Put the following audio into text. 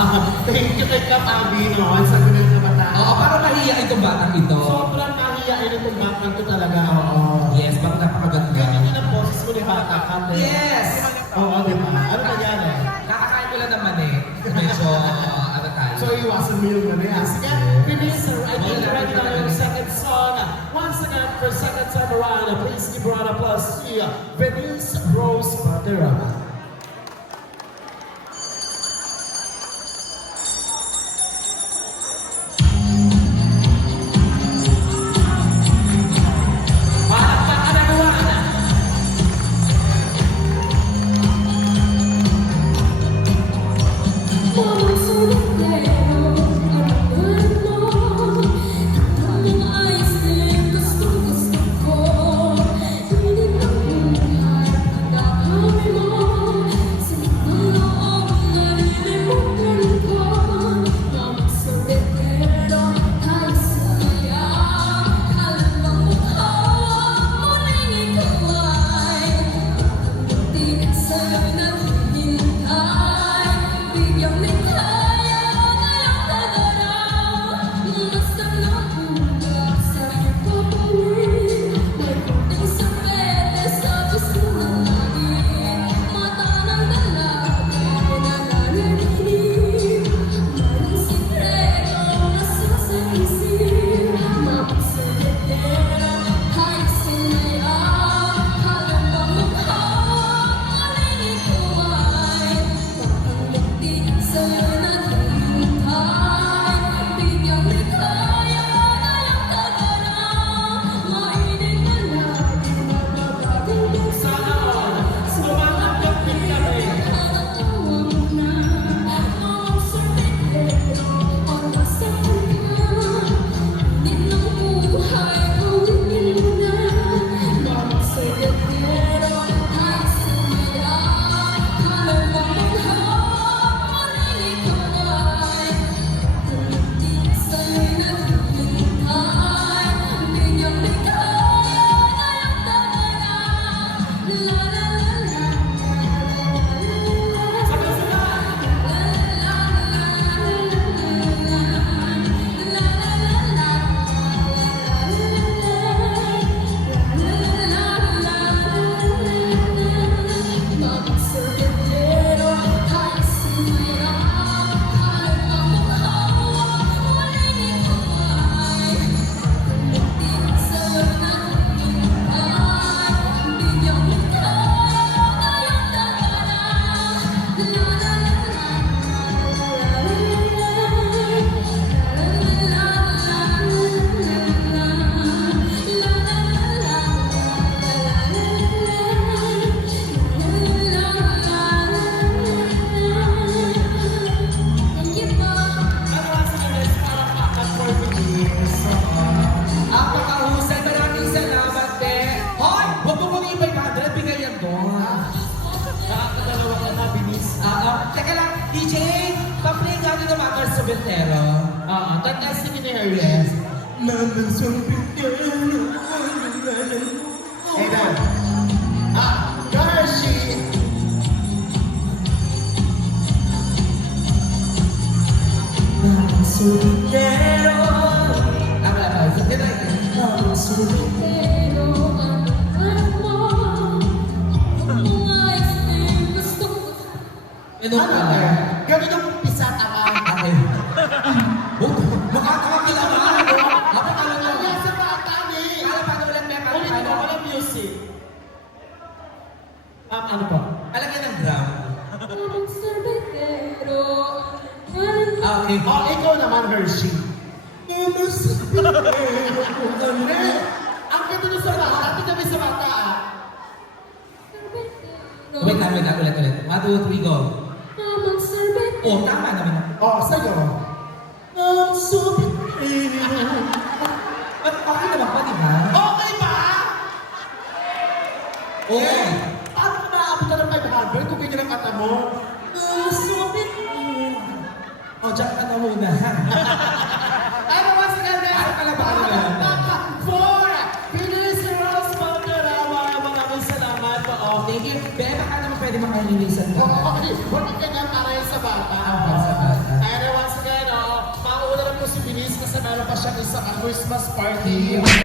Thank you kay Kap Abby, no? Sa ganun na bata. Oo, parang nahihiyain itong batang ito. Sobrang nahihiyain itong batang to talaga. Oo. Yes, bakit napakaganda. Ganyan yun ang boses mo ni Bata Kat. Yes! Oo, di ba? Ano nangyari? Nakakain ko lang naman eh. Medyo, ano tayo. So, iwasan mo yung mali. Sige, finish right here, right now, yung second song. Once again, for second time around, please give her an applause to Venice Rose Valderrama. Sorbetero. Oo, tanda si Minerias. Mama Sorbetero. Hey, Dan. Garshi. Mama Sorbetero. Mama Sorbetero. Ano ka? Ganun ang umpisa ka. Okay. Makakakilala ka, no? Ako talaga. Kaya sa bata ni. Alam pa ulit may Ulit mo, walang music. Ano po? Alagyan ng drum. Okay. Oh, ikaw naman, Hershey. Ang ganda nun sa bata. Ito kami sa bata, ah. Wait lang, ulit. 1, 2, 3, go. Oh, tama naman. Oh, sa'yo. Okay naman pa, di ba? Okay ba? Okay. Paano ka maabutan ng 500 kung ganyan ang kata mo? Oh, dyan ka na muna. Ano ba sila na? Ano pala ba? Ano ba? Baka 4! Pinis Rose Valderrama. Maraming salamat po. Oh, Thank you. Bea, baka naman pwede makalinisan ka. Okay, huwag ka ganyan para sa bata. Sa bata. meron pa siyang isang Christmas party.